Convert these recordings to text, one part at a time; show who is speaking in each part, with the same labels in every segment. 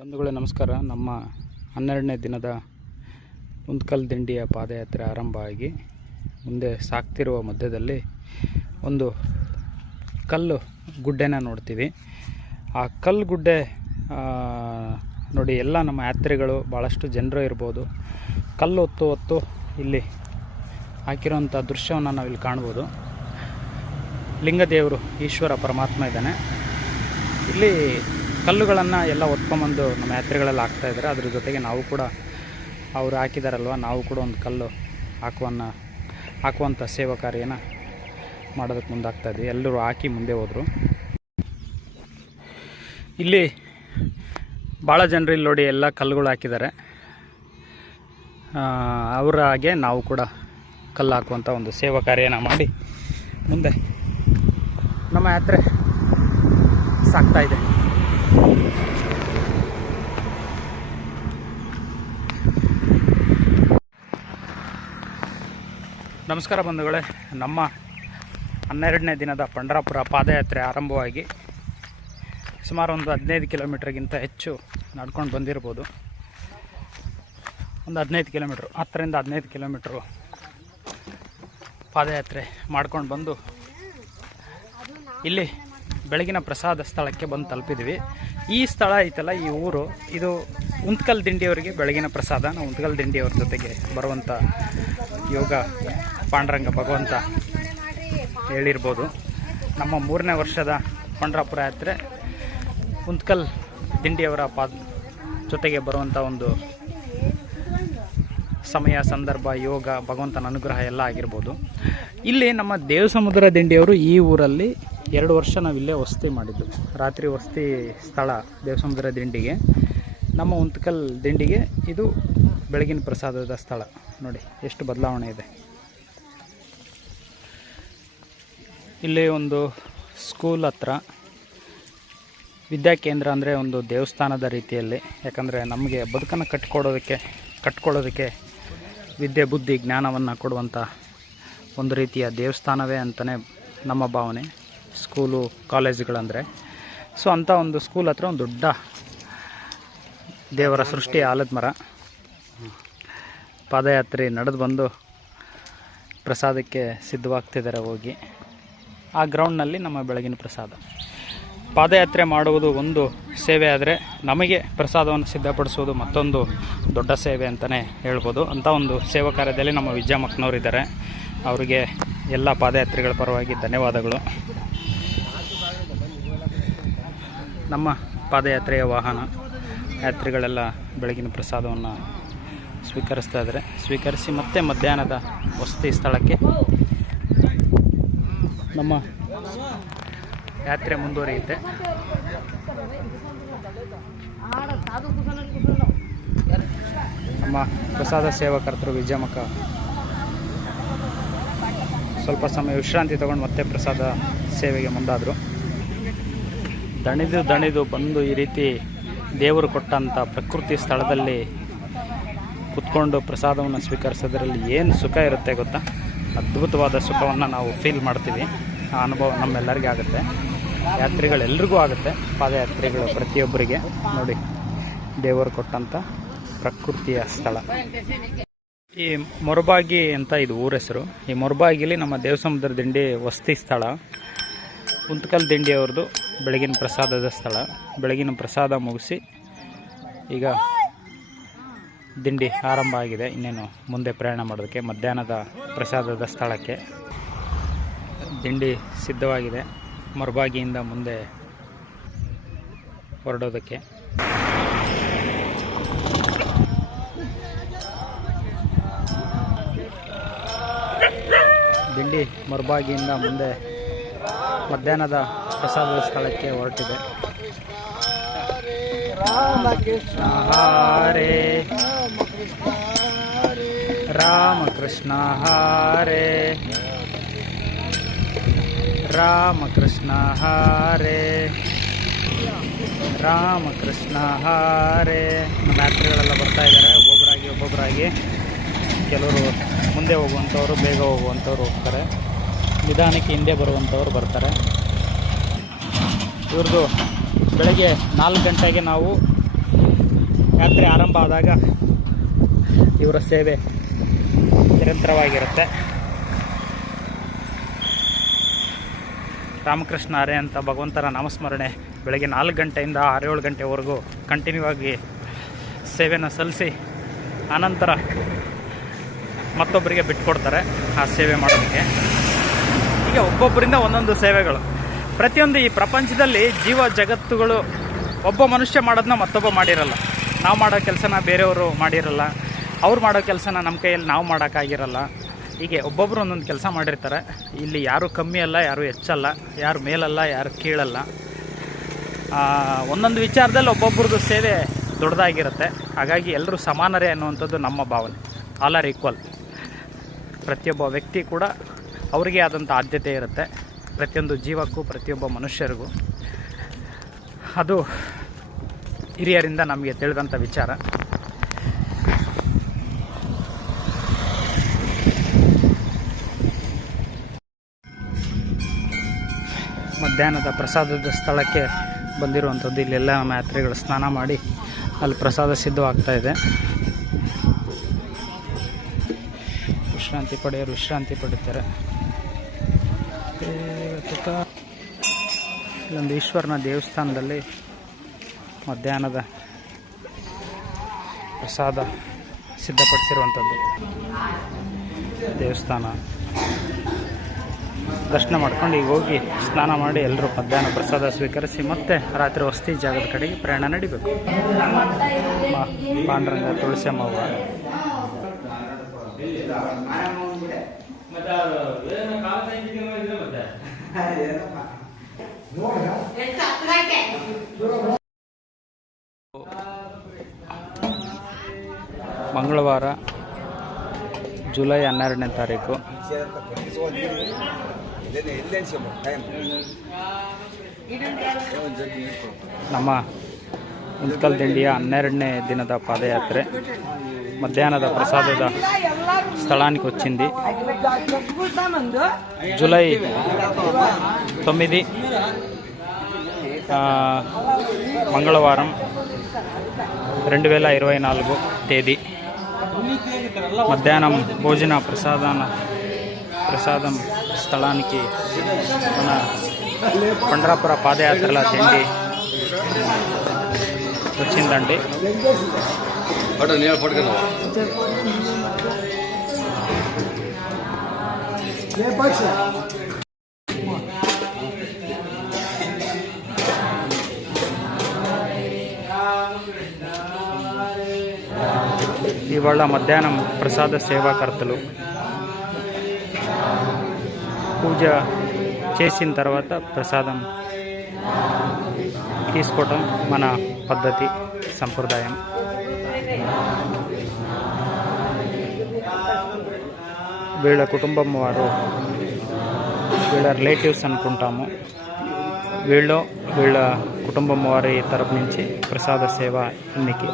Speaker 1: ಬಂಧುಗಳೇ, ನಮಸ್ಕಾರ. ನಮ್ಮ ಹನ್ನೆರಡನೇ ದಿನದ ಉಂದ್ಕಲ್ ದಿಂಡಿಯ ಪಾದಯಾತ್ರೆ ಆರಂಭ ಆಗಿ ಮುಂದೆ ಸಾಗ್ತಿರುವ ಮಧ್ಯದಲ್ಲಿ ಒಂದು ಕಲ್ಲು ಗುಡ್ಡೆನ ನೋಡ್ತೀವಿ. ಆ ಕಲ್ಲು ಗುಡ್ಡೆ ನೋಡಿ, ಎಲ್ಲ ನಮ್ಮ ಯಾತ್ರೆಗಳು ಭಾಳಷ್ಟು ಜನರು ಇರ್ಬೋದು. ಕಲ್ಲು ಹೊತ್ತು ಹೊತ್ತು ಇಲ್ಲಿ ಹಾಕಿರೋಂಥ ದೃಶ್ಯವನ್ನು ನಾವಿಲ್ಲಿ ಕಾಣ್ಬೋದು. ಲಿಂಗದೇವರು ಈಶ್ವರ ಪರಮಾತ್ಮ ಇದ್ದಾನೆ. ಇಲ್ಲಿ ಕಲ್ಲುಗಳನ್ನು ಎಲ್ಲ ಹೊತ್ಕೊಂಬಂದು ನಮ್ಮ ಯಾತ್ರೆಗಳಲ್ಲಿ ಹಾಕ್ತಾ ಇದ್ದಾರೆ. ಅದ್ರ ಜೊತೆಗೆ ನಾವು ಕೂಡ ಅವರು ಹಾಕಿದಾರಲ್ವ, ನಾವು ಕೂಡ ಒಂದು ಕಲ್ಲು ಹಾಕುವನ್ನ ಹಾಕುವಂಥ ಸೇವಾ ಕಾರ್ಯನ ಮಾಡೋದಕ್ಕೆ ಮುಂದಾಗ್ತಾ ಇದ್ವಿ. ಎಲ್ಲರೂ ಹಾಕಿ ಮುಂದೆ ಹೋದರು. ಇಲ್ಲಿ ಭಾಳ ಜನರು ಇಲ್ಲಿ ನೋಡಿ ಎಲ್ಲ ಕಲ್ಲುಗಳು ಹಾಕಿದ್ದಾರೆ. ಅವರ ಹಾಗೆ ನಾವು ಕೂಡ ಕಲ್ಲು ಹಾಕುವಂಥ ಒಂದು ಸೇವಾ ಕಾರ್ಯನ ಮಾಡಿ ಮುಂದೆ ನಮ್ಮ ಯಾತ್ರೆ ಸಾಗ್ತಾ ಇದೆ. ನಮಸ್ಕಾರ ಬಂಧುಗಳೇ. ನಮ್ಮ ಹನ್ನೆರಡನೇ ದಿನದ ಪಂಡರಾಪುರ ಪಾದಯಾತ್ರೆ ಆರಂಭವಾಗಿ ಸುಮಾರು ಒಂದು ಹದಿನೈದು ಕಿಲೋಮೀಟ್ರಿಗಿಂತ ಹೆಚ್ಚು ನಡ್ಕೊಂಡು ಬಂದಿರ್ಬೋದು. ಒಂದು ಹದಿನೈದು ಕಿಲೋಮೀಟ್ರು, ಹತ್ತರಿಂದ ಹದಿನೈದು ಕಿಲೋಮೀಟ್ರು ಪಾದಯಾತ್ರೆ ಮಾಡ್ಕೊಂಡು ಬಂದು ಇಲ್ಲಿ ಬೆಳಗಿನ ಪ್ರಸಾದ ಸ್ಥಳಕ್ಕೆ ಬಂದು ತಲುಪಿದ್ವಿ. ಈ ಸ್ಥಳ ಐತಲ್ಲ, ಈ ಊರು, ಇದು ಉಂತ್ಕಲ್ ದಿಂಡಿಯವರಿಗೆ ಬೆಳಗಿನ ಪ್ರಸಾದ, ನಾವು ಉಂತ್ಕಲ್ ದಿಂಡಿಯವ್ರ ಜೊತೆಗೆ ಬರುವಂಥ ಯೋಗ ಪಾಂಡುರಂಗ ಭಗವಂತ ಹೇಳಿರ್ಬೋದು. ನಮ್ಮ ಮೂರನೇ ವರ್ಷದ ಪಂಡ್ರಾಪುರ ಯಾತ್ರೆ ಕುಂತ್ಕಲ್ ದಿಂಡಿಯವರ ಪಾದ ಜೊತೆಗೆ ಬರುವಂಥ ಒಂದು ಸಮಯ, ಸಂದರ್ಭ, ಯೋಗ, ಭಗವಂತನ ಅನುಗ್ರಹ ಎಲ್ಲ ಆಗಿರ್ಬೋದು. ಇಲ್ಲಿ ನಮ್ಮ ದೇವಸಮುದ್ರ ದಿಂಡಿಯವರು ಈ ಊರಲ್ಲಿ ಎರಡು ವರ್ಷ ನಾವಿಲ್ಲೇ ವಸತಿ ಮಾಡಿದ್ದು. ರಾತ್ರಿ ವಸತಿ ಸ್ಥಳ ದೇವಸಮುದ್ರ ದಿಂಡಿಗೆ. ನಮ್ಮ ಉಂತ್ಕಲ್ ದಿಂಡಿಗೆ ಇದು ಬೆಳಗಿನ ಪ್ರಸಾದದ ಸ್ಥಳ. ನೋಡಿ, ಎಷ್ಟು ಬದಲಾವಣೆ ಇದೆ. ಇಲ್ಲಿ ಒಂದು ಸ್ಕೂಲ್ ಹತ್ರ ವಿದ್ಯಾಕೇಂದ್ರ ಅಂದರೆ ಒಂದು ದೇವಸ್ಥಾನದ ರೀತಿಯಲ್ಲಿ. ಯಾಕಂದರೆ ನಮಗೆ ಬದುಕನ್ನು ಕಟ್ಕೊಡೋದಕ್ಕೆ, ಕಟ್ಕೊಳ್ಳೋದಕ್ಕೆ ವಿದ್ಯೆ, ಬುದ್ಧಿ, ಜ್ಞಾನವನ್ನು ಕೊಡುವಂಥ ಒಂದು ರೀತಿಯ ದೇವಸ್ಥಾನವೇ ಅಂತಲೇ ನಮ್ಮ ಭಾವನೆ. ಸ್ಕೂಲು ಕಾಲೇಜುಗಳಂದರೆ. ಸೊ ಅಂಥ ಒಂದು ಸ್ಕೂಲ್ ಹತ್ರ ಒಂದು ದೊಡ್ಡ ದೇವರ ಸೃಷ್ಟಿ, ಆಲದ ಮರ. ಪಾದಯಾತ್ರೆ ನಡೆದು ಬಂದು ಪ್ರಸಾದಕ್ಕೆ ಸಿದ್ಧವಾಗ್ತಿದ್ದಾರೆ ಹೋಗಿ. ಆ ಗ್ರೌಂಡ್ನಲ್ಲಿ ನಮ್ಮ ಬೆಳಗಿನ ಪ್ರಸಾದ. ಪಾದಯಾತ್ರೆ ಮಾಡುವುದು ಒಂದು ಸೇವೆ ಆದರೆ ನಮಗೆ ಪ್ರಸಾದವನ್ನು ಸಿದ್ಧಪಡಿಸುವುದು ಮತ್ತೊಂದು ದೊಡ್ಡ ಸೇವೆ ಅಂತಲೇ ಹೇಳ್ಬೋದು. ಅಂಥ ಒಂದು ಸೇವಾ ಕಾರ್ಯದಲ್ಲಿ ನಮ್ಮ ವಿಜಯಮಕ್ನವರಿದ್ದಾರೆ ಅವರಿಗೆ ಎಲ್ಲ ಪಾದಯಾತ್ರೆಗಳ ಪರವಾಗಿ ಧನ್ಯವಾದಗಳು. ನಮ್ಮ ಪಾದಯಾತ್ರೆಯ ವಾಹನ ಯಾತ್ರಿಗಳೆಲ್ಲ ಬೆಳಗಿನ ಪ್ರಸಾದವನ್ನು ಸ್ವೀಕರಿಸ್ತಾ ಇದ್ದಾರೆ. ಸ್ವೀಕರಿಸಿ ಮತ್ತೆ ಮಧ್ಯಾಹ್ನದ ವಸತಿ ಸ್ಥಳಕ್ಕೆ ನಮ್ಮ ಯಾತ್ರೆ ಮುಂದುವರಿಯುತ್ತೆ. ನಮ್ಮ ಪ್ರಸಾದ ಸೇವಕರ್ತರು ವಿಜಯಮಕ ಸ್ವಲ್ಪ ಸಮಯ ವಿಶ್ರಾಂತಿ ತಗೊಂಡು ಮತ್ತೆ ಪ್ರಸಾದ ಸೇವೆಗೆ ಮುಂದಾದರು. ದಣಿದು ದಣಿದು ಬಂದು ಈ ರೀತಿ ದೇವರು ಕೊಟ್ಟಂಥ ಪ್ರಕೃತಿ ಸ್ಥಳದಲ್ಲಿ ಕುತ್ಕೊಂಡು ಪ್ರಸಾದವನ್ನು ಸ್ವೀಕರಿಸೋದ್ರಲ್ಲಿ ಏನು ಸುಖ ಇರುತ್ತೆ ಗೊತ್ತಾ? ಅದ್ಭುತವಾದ ಸುಖವನ್ನು ನಾವು ಫೀಲ್ ಮಾಡ್ತೀವಿ. ಆ ಅನುಭವ ನಮ್ಮೆಲ್ಲರಿಗೂ ಆಗುತ್ತೆ. ಯಾತ್ರಿಗಳೆಲ್ರಿಗೂ ಆಗುತ್ತೆ. ಪಾದಯಾತ್ರಿಗಳು ಪ್ರತಿಯೊಬ್ಬರಿಗೆ. ನೋಡಿ, ದೇವರು ಕೊಟ್ಟಂಥ ಪ್ರಕೃತಿಯ ಸ್ಥಳ. ಈ ಮೊರಬಾಗಿ ಅಂತ ಇದು ಊರ ಹೆಸರು. ಈ ಮೊರಬಾಗಿಲಿ ನಮ್ಮ ದೇವಸಮುದ್ರ ದಿಂಡಿ ವಸತಿ ಸ್ಥಳ. ಕುಂತಕಲ್ ದಿಂಡಿ ಅವ್ರದ್ದು ಬೆಳಗಿನ ಪ್ರಸಾದದ ಸ್ಥಳ. ಬೆಳಗಿನ ಪ್ರಸಾದ ಮುಗಿಸಿ ಈಗ ದಿಂಡಿ ಆರಂಭ ಆಗಿದೆ ಇನ್ನೇನು ಮುಂದೆ ಪ್ರಯಾಣ ಮಾಡೋದಕ್ಕೆ ಮಧ್ಯಾಹ್ನದ ಪ್ರಸಾದದ ಸ್ಥಳಕ್ಕೆ ದಿಂಡಿ ಸಿದ್ಧವಾಗಿದೆ ಮರಬಾಗಿಯಿಂದ ಮುಂದೆ ಹೊರಡೋದಕ್ಕೆ ದಿಂಡಿ ಮರಬಾಗಿಯಿಂದ ಮುಂದೆ ಮಧ್ಯಾಹ್ನದ ಪ್ರಸಾದದ ಸ್ಥಳಕ್ಕೆ ಹೊರಟಿದೆ ಹಾರೇ ರಾಮಕೃಷ್ಣ, ಹಾರೆ. ರಾಮಕೃಷ್ಣ ಹಾರೆ. ರಾಮಕೃಷ್ಣ, ಹಾರೆ. ನಮ್ಮ ಯಾತ್ರಿಗಳೆಲ್ಲ ಬರ್ತಾ ಇದ್ದಾರೆ. ಒಬ್ಬೊಬ್ಬರಾಗಿ ಒಬ್ಬೊಬ್ಬರಾಗಿ ಕೆಲವರು ಮುಂದೆ ಹೋಗುವಂಥವ್ರು, ಬೇಗ ಹೋಗುವಂಥವ್ರು ಹೋಗ್ತಾರೆ. ನಿಧಾನಕ್ಕೆ ಹಿಂದೆ ಬರುವಂಥವ್ರು ಬರ್ತಾರೆ. ಇವ್ರದ್ದು ಬೆಳಗ್ಗೆ ನಾಲ್ಕು ಗಂಟೆಗೆ ನಾವು ಯಾತ್ರೆ ಆರಂಭ ಆದಾಗ ಇವರ ಸೇವೆ ನಿರಂತರವಾಗಿರುತ್ತೆ. ರಾಮಕೃಷ್ಣ ಅರೆ ಅಂತ ಭಗವಂತನ ನಾಮಸ್ಮರಣೆ ಬೆಳಗ್ಗೆ ನಾಲ್ಕು ಗಂಟೆಯಿಂದ ಆರು ಏಳು ಗಂಟೆವರೆಗೂ ಕಂಟಿನ್ಯೂ ಆಗಿ ಸೇವೆನ ಸಲ್ಲಿಸಿ ಆನಂತರ ಮತ್ತೊಬ್ಬರಿಗೆ ಬಿಟ್ಕೊಡ್ತಾರೆ ಆ ಸೇವೆ ಮಾಡೋದಕ್ಕೆ. ಈಗ ಒಬ್ಬೊಬ್ಬರಿಂದ ಒಂದೊಂದು ಸೇವೆಗಳು. ಪ್ರತಿಯೊಂದು ಈ ಪ್ರಪಂಚದಲ್ಲಿ ಜೀವ ಜಗತ್ತುಗಳು ಒಬ್ಬ ಮನುಷ್ಯ ಮಾಡೋದನ್ನ ಮತ್ತೊಬ್ಬ ಮಾಡಿರಲ್ಲ. ನಾವು ಮಾಡೋ ಕೆಲಸನ ಬೇರೆಯವರು ಮಾಡಿರಲ್ಲ. ಅವ್ರು ಮಾಡೋ ಕೆಲಸನ ನಮ್ಮ ಕೈಯಲ್ಲಿ ನಾವು ಮಾಡೋಕ್ಕಾಗಿರಲ್ಲ. ಹೀಗೆ ಒಬ್ಬೊಬ್ಬರು ಒಂದೊಂದು ಕೆಲಸ ಮಾಡಿರ್ತಾರೆ. ಇಲ್ಲಿ ಯಾರು ಕಮ್ಮಿ ಅಲ್ಲ, ಯಾರು ಹೆಚ್ಚಲ್ಲ, ಯಾರು ಮೇಲಲ್ಲ, ಯಾರು ಕೀಳಲ್ಲ. ಒಂದೊಂದು ವಿಚಾರದಲ್ಲಿ ಒಬ್ಬೊಬ್ರದ್ದು ಸೇವೆ ದೊಡ್ಡದಾಗಿರುತ್ತೆ. ಹಾಗಾಗಿ ಎಲ್ಲರೂ ಸಮಾನರೇ ಅನ್ನುವಂಥದ್ದು ನಮ್ಮ ಭಾವನೆ. ಆಲ್ ಆರ್ ಈಕ್ವಲ್ ಪ್ರತಿಯೊಬ್ಬ ವ್ಯಕ್ತಿ ಕೂಡ ಅವರಿಗೆ ಆದಂಥ ಆದ್ಯತೆ ಇರುತ್ತೆ. ಪ್ರತಿಯೊಂದು ಜೀವಕ್ಕೂ, ಪ್ರತಿಯೊಬ್ಬ ಮನುಷ್ಯರಿಗೂ. ಅದು ಹಿರಿಯರಿಂದ ನಮಗೆ ತಿಳಿದಂಥ ವಿಚಾರ. ಮಧ್ಯಾಹ್ನದ ಪ್ರಸಾದದ ಸ್ಥಳಕ್ಕೆ ಬಂದಿರುವಂಥದ್ದು. ಇಲ್ಲೆಲ್ಲ ನಮ್ಮ ಯಾತ್ರಿಗಳು ಸ್ನಾನ ಮಾಡಿ ಅಲ್ಲಿ ಪ್ರಸಾದ ಸಿದ್ಧವಾಗ್ತಾ ಇದೆ. ವಿಶ್ರಾಂತಿ ಪಡೆಯೋರು ವಿಶ್ರಾಂತಿ ಪಡಿತಾರೆ ಇಲ್ಲೊಂದು ಈಶ್ವರನ ದೇವಸ್ಥಾನದಲ್ಲಿ ಮಧ್ಯಾಹ್ನದ ಪ್ರಸಾದ ಸಿದ್ಧಪಡಿಸಿರುವಂಥದ್ದು. ದೇವಸ್ಥಾನ. ದರ್ಶನ ಮಾಡ್ಕೊಂಡು ಈಗ ಹೋಗಿ ಸ್ನಾನ ಮಾಡಿ ಎಲ್ಲರೂ ಮಧ್ಯಾಹ್ನ ಪ್ರಸಾದ ಸ್ವೀಕರಿಸಿ ಮತ್ತೆ ರಾತ್ರಿ ವಸತಿ ಜಾಗದ ಕಡೆಗೆ ಪ್ರಯಾಣ ನಡಿಬೇಕು. ಪಾಂಡುರಂಗ ತುಳಸಿಯಮ್ಮವ್ವ ಮಂಗಳವಾರ ಜುಲೈ ಹನ್ನೆರಡನೇ ತಾರೀಕು. ನಮ್ಮ ಮುನ್ಕಲ್ ದಿಂಡಿಯ ಹನ್ನೆರಡನೇ ದಿನದ పాదయాత్ర. మధ్యాహ్నద ప్రసాదద స్థలానికి వచ్చింది. జూలై తొమ్మిది మంగళవారం రెండు వేల ఇరవై నాలుగు తేదీ. మధ్యాహ్నం భోజన ప్రసాదాన ప్రసాదం స్థలానికి మన పండ్రాపుర పాదయాత్రల తిండి వచ్చిందండి. ఇవాళ మధ్యాహ్నం ప్రసాద సేవాకర్తలు పూజ చేసిన తర్వాత ప్రసాదం తీసుకోవటం మన పద్ధతి సంప్రదాయం. వీళ్ళ కుటుంబం వారు వీళ్ళ రిలేటివ్స్ అనుకుంటాము. వీళ్ళు వీళ్ళ కుటుంబం వారి తరపు నుంచి ప్రసాద సేవ ఇన్నికి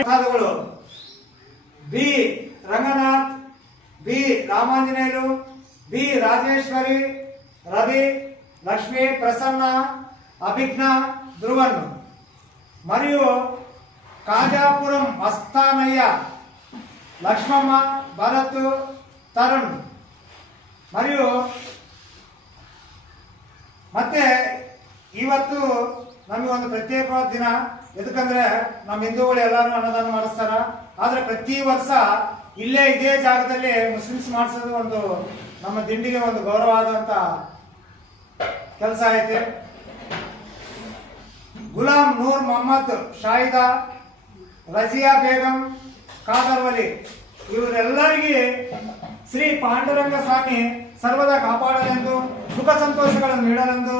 Speaker 2: పండగలు B Ranganath B Ramanjaneyulu B Rajeshwari Ravi Lakshmi Prasanna Abhijna Dhruvan మరియు కాజాపురం మస్తానయ్య లక్ష్మమ్మ భరత్ ತರುಣ್ మరియు ಮತ್ತೆ ಇವತ್ತು ನಮಗೆ ಒಂದು ಪ್ರತ್ಯೇಕವಾದ ದಿನ ಎದಕ್ಕಂದ್ರೆ ನಮ್ಮ ಹಿಂದೂಗಳು ಎಲ್ಲರೂ ಅನ್ನದಾನ ಮಾಡಿಸ್ತಾರ. ಆದ್ರೆ ಪ್ರತಿ ವರ್ಷ ಇಲ್ಲೇ ಇದೇ ಜಾಗದಲ್ಲಿ ಮುಸ್ಲಿಮ್ಸ್ ಮಾಡಿಸೋದು ಒಂದು ನಮ್ಮ ದಿಂಡಿಗೆ ಒಂದು ಗೌರವ ಆದಂತ ಕೆಲಸ ಐತೆ. ಗುಲಾಂ ನೂರ್ ಮೊಹಮ್ಮದ್ ಶಾಹಿದಾ, ರಜಿಯಾ ಬೇಗಂ ಕಾದರ್ವಲಿ ಇವರೆಲ್ಲರಿಗೆ ಶ್ರೀ ಪಾಂಡುರಂಗ ಸ್ವಾಮಿ ಸರ್ವದಾ ಕಾಪಾಡಲೆಂದು, ಸುಖ ಸಂತೋಷಗಳನ್ನು ನೀಡಲೆಂದು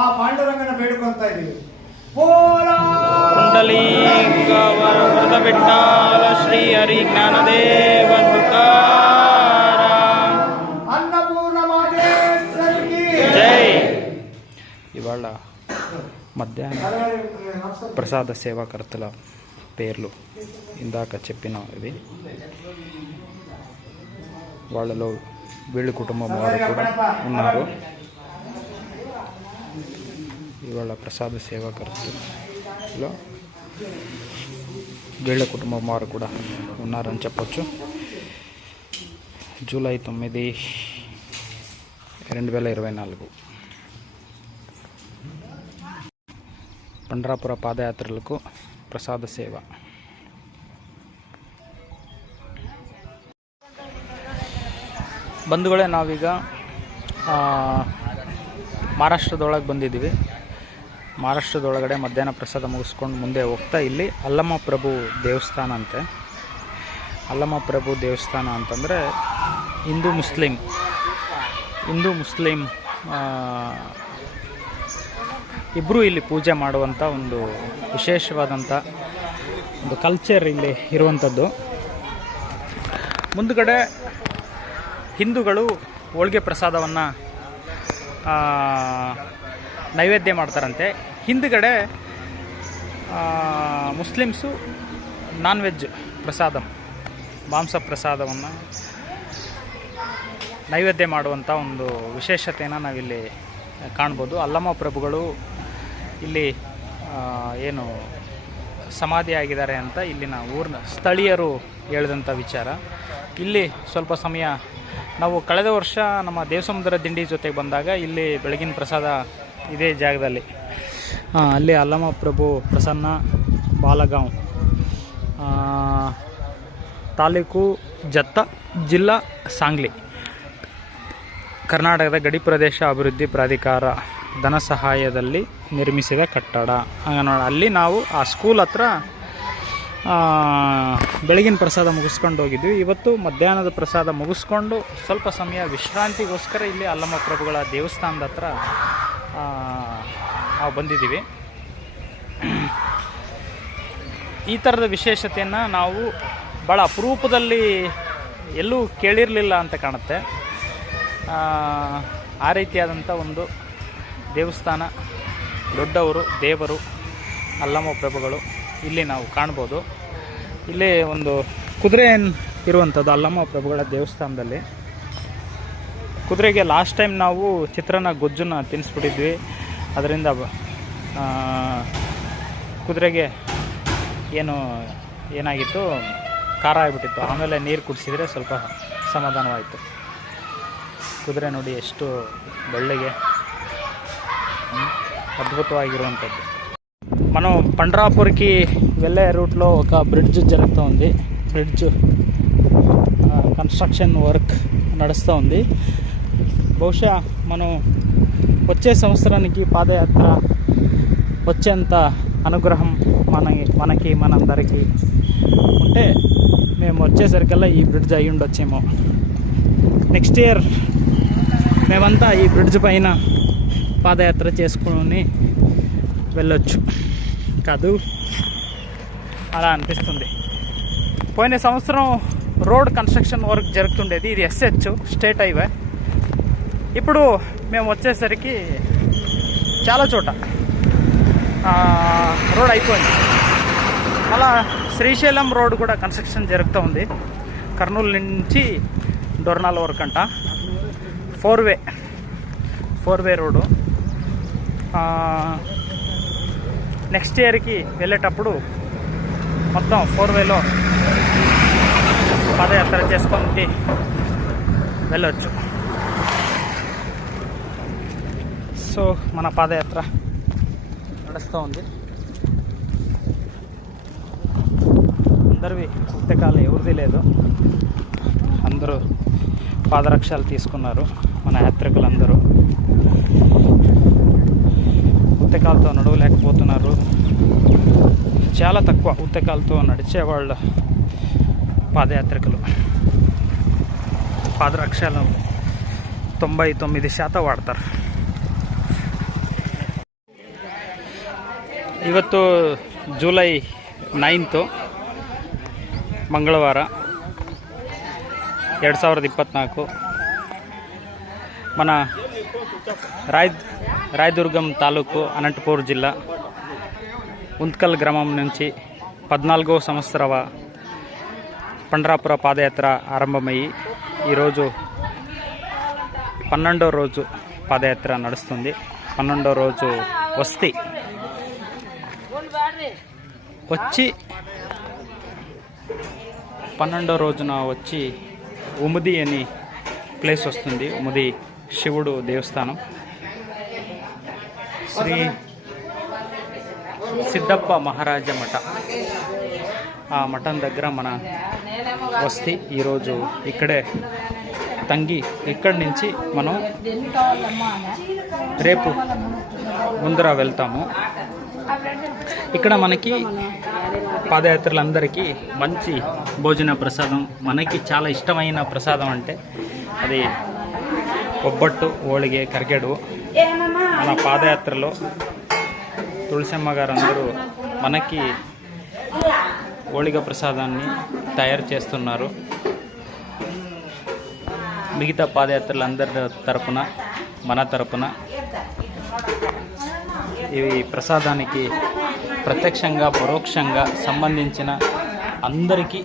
Speaker 2: ಆ ಪಾಂಡುರಂಗನ ಬೇಡಿಕೊಂತ ಇದ್ದೀವಿ.
Speaker 1: పుండలీక వరద శ్రీ
Speaker 2: హరి జ్ఞానదేవ
Speaker 1: జై. ఇవాళ మధ్యాహ్నం ప్రసాద సేవాకర్తల పేర్లు ఇందాక చెప్పిన ఇవి. వాళ్ళలో వీళ్ళు కుటుంబం వారు కూడా ఉన్నారు. ఇవాళ ప్రసాద సేవాకర్తలో బీళ్ళ కుటుంబం వారు కూడా ఉన్నారని చెప్పొచ్చు జూలై తొమ్మిది రెండు వేల ఇరవై నాలుగు పండ్రాపుర పాదయాత్రలకు ಪ್ರಸಾದ ಸೇವಾ ಬಂಧುಗಳೇ ನಾವೀಗ ಆ, ಮಹಾರಾಷ್ಟ್ರದೊಳಗೆ ಬಂದಿದ್ದೀವಿ ಮಹಾರಾಷ್ಟ್ರದೊಳಗಡೆ ಮಧ್ಯಾಹ್ನ ಪ್ರಸಾದ ಮುಗಿಸ್ಕೊಂಡು ಮುಂದೆ ಹೋಗ್ತಾ ಇಲ್ಲಿ ಅಲ್ಲಮ್ಮ ಪ್ರಭು ದೇವಸ್ಥಾನ ಅಂತೆ. ಅಲ್ಲಮ್ಮ ಪ್ರಭು ದೇವಸ್ಥಾನ ಅಂತಂದರೆ ಹಿಂದೂ ಮುಸ್ಲಿಂ ಹಿಂದೂ ಮುಸ್ಲಿಂ ಇಬ್ಬರೂ ಇಲ್ಲಿ ಪೂಜೆ ಮಾಡುವಂಥ ಒಂದು ವಿಶೇಷವಾದಂಥ ಒಂದು ಕಲ್ಚರ್ ಇಲ್ಲಿ ಇರುವಂಥದ್ದು ಮುಂದುಗಡೆ ಹಿಂದೂಗಳು ಹೋಳಿಗೆ ಪ್ರಸಾದವನ್ನು ನೈವೇದ್ಯ ಮಾಡ್ತಾರಂತೆ. ಹಿಂದುಗಡೆ ಮುಸ್ಲಿಮ್ಸು ನಾನ್ ವೆಜ್ ಪ್ರಸಾದ, ಮಾಂಸ ಪ್ರಸಾದವನ್ನು ನೈವೇದ್ಯ ಮಾಡುವಂಥ ಒಂದು ವಿಶೇಷತೆಯನ್ನು ನಾವಿಲ್ಲಿ ಕಾಣ್ಬೋದು. ಅಲ್ಲಮ್ಮ ಪ್ರಭುಗಳು ಇಲ್ಲಿ ಏನು ಸಮಾಧಿ ಆಗಿದ್ದಾರೆ ಅಂತ ಇಲ್ಲಿನ ಊರಿನ ಸ್ಥಳೀಯರು ಹೇಳಿದಂಥ ವಿಚಾರ. ಇಲ್ಲಿ ಸ್ವಲ್ಪ ಸಮಯ, ನಾವು ಕಳೆದ ವರ್ಷ ನಮ್ಮ ದೇವಸಮುದ್ರ ದಿಂಡಿ ಜೊತೆಗೆ ಬಂದಾಗ ಇಲ್ಲಿ ಬೆಳಗಿನ ಪ್ರಸಾದ ಇದೇ ಜಾಗದಲ್ಲಿ. ಆ, ಅಲ್ಲಿ ಅಲ್ಲಮ್ಮ ಪ್ರಭು ಪ್ರಸನ್ನ ಬಾಲಗಾಂವ್. ತಾಲೂಕು ಜತ್ತ ಜಿಲ್ಲಾ ಸಾಂಗ್ಲಿ. ಕರ್ನಾಟಕದ ಗಡಿ ಪ್ರದೇಶ ಅಭಿವೃದ್ಧಿ ಪ್ರಾಧಿಕಾರ ಧನ ಸಹಾಯದಲ್ಲಿ ನಿರ್ಮಿಸಿದ ಕಟ್ಟಡ. ಅಂಗನವಾಡಿ ಅಲ್ಲಿ ನಾವು ಆ ಸ್ಕೂಲ್ ಹತ್ರ ಬೆಳಗಿನ ಪ್ರಸಾದ ಮುಗಿಸ್ಕೊಂಡು ಹೋಗಿದ್ವಿ. ಇವತ್ತು ಮಧ್ಯಾಹ್ನದ ಪ್ರಸಾದ ಮುಗಿಸ್ಕೊಂಡು ಸ್ವಲ್ಪ ಸಮಯ ವಿಶ್ರಾಂತಿಗೋಸ್ಕರ ಇಲ್ಲಿ ಅಲ್ಲಮ್ಮ ಪ್ರಭುಗಳ ದೇವಸ್ಥಾನದ ಹತ್ರ ನಾವು ಬಂದಿದ್ದೀವಿ. ಈ ಥರದ ವಿಶೇಷತೆಯನ್ನು ನಾವು ಭಾಳ ಅಪರೂಪದಲ್ಲಿ ಎಲ್ಲೂ ಕೇಳಿರಲಿಲ್ಲ ಅಂತ ಕಾಣುತ್ತೆ. ಆ, ರೀತಿಯಾದಂಥ ಒಂದು ದೇವಸ್ಥಾನ ದೊಡ್ಡವರು ದೇವರು ಅಲ್ಲಮ್ಮ ಪ್ರಭುಗಳು ಇಲ್ಲಿ ನಾವು ಕಾಣ್ಬೋದು. ಇಲ್ಲಿ ಒಂದು ಕುದುರೆ ಇರುವಂಥದ್ದು ಅಲ್ಲಮ್ಮ ಪ್ರಭುಗಳ ದೇವಸ್ಥಾನದಲ್ಲಿ. ಕುದುರೆಗೆ ಲಾಸ್ಟ್ ಟೈಮ್ ನಾವು ಚಿತ್ರನ ಗೊಜ್ಜನ್ನು ತಿನ್ನಿಸ್ಬಿಟ್ಟಿದ್ವಿ ಅದರಿಂದ ಕುದುರೆಗೆ ಏನು ಏನಾಗಿತ್ತು? ಖಾರ ಆಗಿಬಿಟ್ಟಿತ್ತು. ಆಮೇಲೆ ನೀರು ಕುಡಿಸಿದರೆ ಸ್ವಲ್ಪ ಸಮಾಧಾನವಾಯಿತು. ಕುದುರೆ ನೋಡಿ ಎಷ್ಟು ಬೆಳ್ಳಿಗೆ ಅದ್ಭುತವಾಗಿರುವಂಥದ್ದು. ಮನ ಪಂಡರಾಪುರಕ್ಕೆ ಇವೆಲ್ಲೇ ರೂಟ್ಲೋ ಒಕ್ಕ ಬ್ರಿಡ್ಜ್ ಜರುಗ್ತಾ ಉಂದು. ಬ್ರಿಡ್ಜು ಕನ್ಸ್ಟ್ರಕ್ಷನ್ ವರ್ಕ್ ನಡೆಸ್ತಾ ಉಂದು. ಬಹುಶಃ ಮನು వచ్చే సంవత్సరానికి పాదయాత్ర వచ్చేంత అనుగ్రహం మన మనకి మనందరికీ ఉంటే మేము వచ్చేసరికల్లా ఈ బ్రిడ్జ్ అయి ఉండొచ్చేమో. నెక్స్ట్ ఇయర్ మేమంతా ఈ బ్రిడ్జ్ పైన పాదయాత్ర చేసుకుని వెళ్ళొచ్చు. కాదు అలా అనిపిస్తుంది. పోయిన సంవత్సరం రోడ్ కన్స్ట్రక్షన్ వర్క్ జరుగుతుండేది. ఇది ఎస్హెచ్ స్టేట్ హైవే. ఇప్పుడు మేము వచ్చేసరికి చాలా చోట రోడ్ అయిపోయింది. అలా శ్రీశైలం రోడ్ కూడా కన్స్ట్రక్షన్ జరుగుతూ ఉంది. కర్నూలు నుంచి డొర్నాల వరకు అంట. Four way four way road next ఇయర్కి వెళ్ళేటప్పుడు మొత్తం ఫోర్ వేలో పాదయాత్ర చేసుకొని వెళ్ళొచ్చు. సో మన పాదయాత్ర నడుస్తూ ఉంది. అందరివి పుస్తకాలు ఎవరిది లేదు. అందరూ పాదరక్షాలు తీసుకున్నారు మన యాత్రికులందరూ. ఉత్తకాలతో నడవలేకపోతున్నారు. చాలా తక్కువ ఉత్తకాలతో నడిచేవాళ్ళ పాదయాత్రికులు. పాదరక్షలు తొంభై తొమ్మిది శాతం వాడతారు. ಇವತ್ತು ಜೂಲೈ ನೈನ್ತು ಮಂಗಳವಾರ ಎರಡು ಸಾವಿರದ ఇప్పత్నాలుగు మన రాయ్ రాయదుర్గం తాలూకు అనంతపూర్ జిల్లా ఉంత్కల్ గ్రామం నుంచి పద్నాలుగో సంవత్సరవ పండ్రాపుర పాదయాత్ర ఆరంభమయ్యి ఈరోజు పన్నెండో రోజు పాదయాత్ర నడుస్తుంది పన్నెండో రోజు వస్తి వచ్చి పన్నెండో రోజున వచ్చి ఉముది అని ప్లేస్ వస్తుంది. ఉముది శివుడు దేవస్థానం. శ్రీ సిద్ధప్ప మహారాజ మఠ. ఆ మఠం దగ్గర మన వస్తే ఈరోజు ఇక్కడే తంగి ఇక్కడి నుంచి మనం రేపు ముందర వెళ్తాము. ఇక్కడ మనకి పాదయాత్రలందరికీ మంచి భోజన ప్రసాదం మనకి చాలా ఇష్టమైన ప్రసాదం అంటే అది ఒబ్బట్టు ఓళిగే కరిగెడు. మన పాదయాత్రలో తులసమ్మ గారు అందరూ మనకి ఓళిగ ప్రసాదాన్ని తయారు చేస్తున్నారు. మిగతా పాదయాత్రలు అందరి తరపున మన తరపున ఇవి ప్రసాదానికి ప్రత్యక్షంగా పరోక్షంగా సంబంధించిన అందరికీ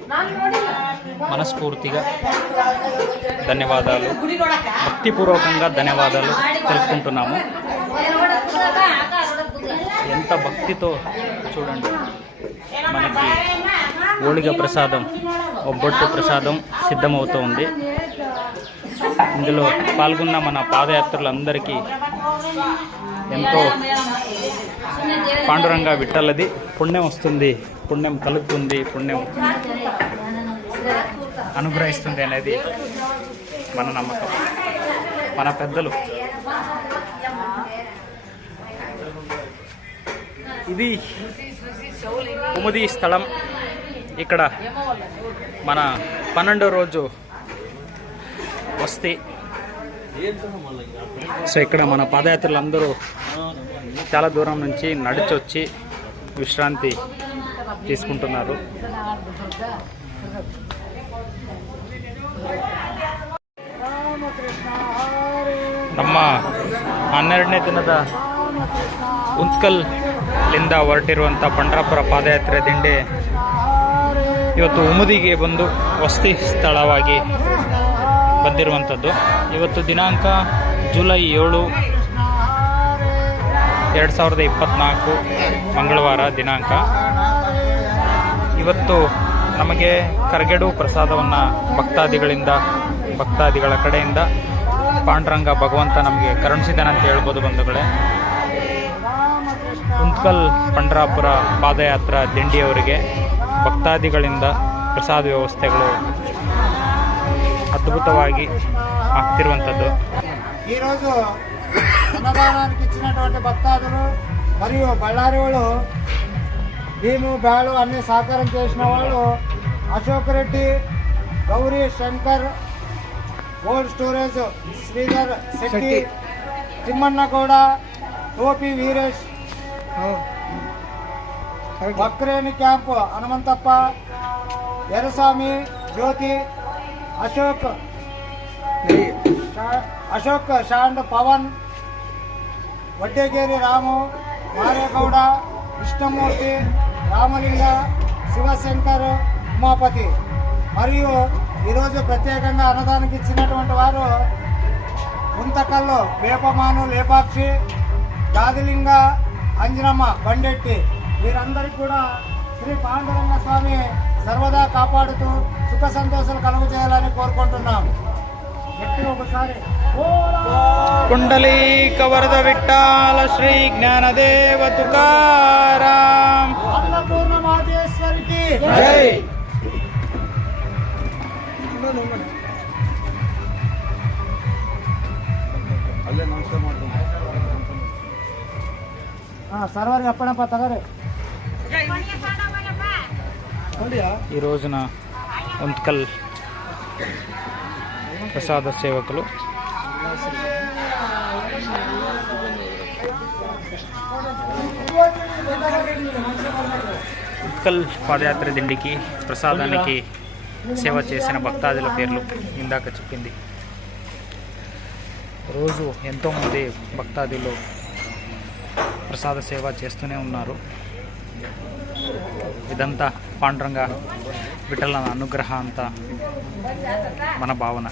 Speaker 1: మనస్ఫూర్తిగా ధన్యవాదాలు. భక్తిపూర్వకంగా ధన్యవాదాలు తెలుపుకుంటున్నాము. ఎంత భక్తితో చూడండి. మనకి ఓళిగ ప్రసాదం ఒబ్బొట్టు ప్రసాదం సిద్ధమవుతోంది. ఇందులో పాల్గొన్న మన పాదయాత్రులందరికీ ఎంతో పాండురంగ విట్టలది పుణ్యం వస్తుంది. పుణ్యం కలుగుతుంది. పుణ్యం అనుగ్రహిస్తుంది అనేది మన నమ్మకం. మన పెద్దలు. ఇది ఉమది స్థలం. ఇక్కడ మన పన్నెండో రోజు వస్తే సో ఇక్కడ మన పాదయాత్రలు అందరూ చాలా దూరం నుంచి నడిచొచ్చి విశ్రాంతి తీసుకుంటున్నారు ನಮ್ಮ ಹನ್ನೆರಡನೇ ದಿನದ ಉತ್ಕಲ್ ಲಿಂದ ಹೊರಟಿರುವಂಥ ಪಂಡ್ರಾಪುರ ಪಾದಯಾತ್ರೆ ದಿಂಡೆ ಇವತ್ತು ಉಮದಿಗೆ ಬಂದು ವಸತಿ ಸ್ಥಳವಾಗಿ ಬಂದಿರುವಂಥದ್ದು. ಇವತ್ತು ದಿನಾಂಕ ಜುಲೈ ಏಳು, ಎರಡು ಸಾವಿರದ ಇಪ್ಪತ್ತ್ನಾಲ್ಕು ಮಂಗಳವಾರ ದಿನಾಂಕ. ಇವತ್ತು ನಮಗೆ ಕರ್ಗೆಡು ಪ್ರಸಾದವನ್ನು ಭಕ್ತಾದಿಗಳಿಂದ, ಭಕ್ತಾದಿಗಳ ಕಡೆಯಿಂದ ಪಾಂಡುರಂಗ ಭಗವಂತ ನಮಗೆ ಕರುಣಿಸಿದ್ದಾನಂತ ಹೇಳ್ಬೋದು ಬಂಧುಗಳೇ. ಕುಂತ್ಕಲ್ ಪಂಡ್ರಾಪುರ ಪಾದಯಾತ್ರಾ ದಿಂಡಿಯವರಿಗೆ ಭಕ್ತಾದಿಗಳಿಂದ ಪ್ರಸಾದ ವ್ಯವಸ್ಥೆಗಳು ಅದ್ಭುತವಾಗಿ ఈ
Speaker 2: ఈరోజు అన్నదానానికి ఇచ్చినటువంటి భక్తాదులు మరియు బళ్ళారి వాళ్ళు భీము బ్యాడు అన్ని సహకారం చేసిన వాళ్ళు Ashok Reddy Gauri Shankar old storage Sridhar Shetty Timmannaguda Topi Veeresh Bakreni camp Hanumanthappa Erasami Jyothi Ashok. Ashok Shand Pavan Vaddegeri Ramu Maregowda Krishnamurthy Ramalinga Shivashankar Umapathi. మరియు ఈరోజు ప్రత్యేకంగా అన్నదానికి ఇచ్చినటువంటి వారు గుంతకల్లో వేపమాను లేపాక్షి దాదిలింగ అంజనమ్మ బండెట్టి. వీరందరికీ కూడా శ్రీ పాండురంగ స్వామి సర్వదా కాపాడుతూ సుఖ సంతోషాలు కలుగు చేయాలని కోరుకుంటున్నాం గట్టిగా ఒకసారి
Speaker 1: ಕುಂಡಲೀಕ ವರದ ವಿಠ್ಠಲ ಶ್ರೀ ಜ್ಞಾನದೇವ ತುಕಾರಾಮ್
Speaker 2: అన్నపూర్ణ మహేశ్వరికి
Speaker 1: జై
Speaker 2: సర్వర్ చెప్పడప్ప తగరే
Speaker 1: ఈ రోజున ఉంత్కల్ ప్రసాద సేవకులు ఉత్కల్ పాదయాత్ర దిండికి ప్రసాదానికి సేవ చేసిన భక్తాదుల పేర్లు ఇందాక చెప్పింది. రోజు ఎంతోమంది భక్తాదులు ప్రసాద సేవ చేస్తూనే ఉన్నారు. ఇదంతా పాండురంగా విఠల అనుగ్రహ అంతా మన భావన.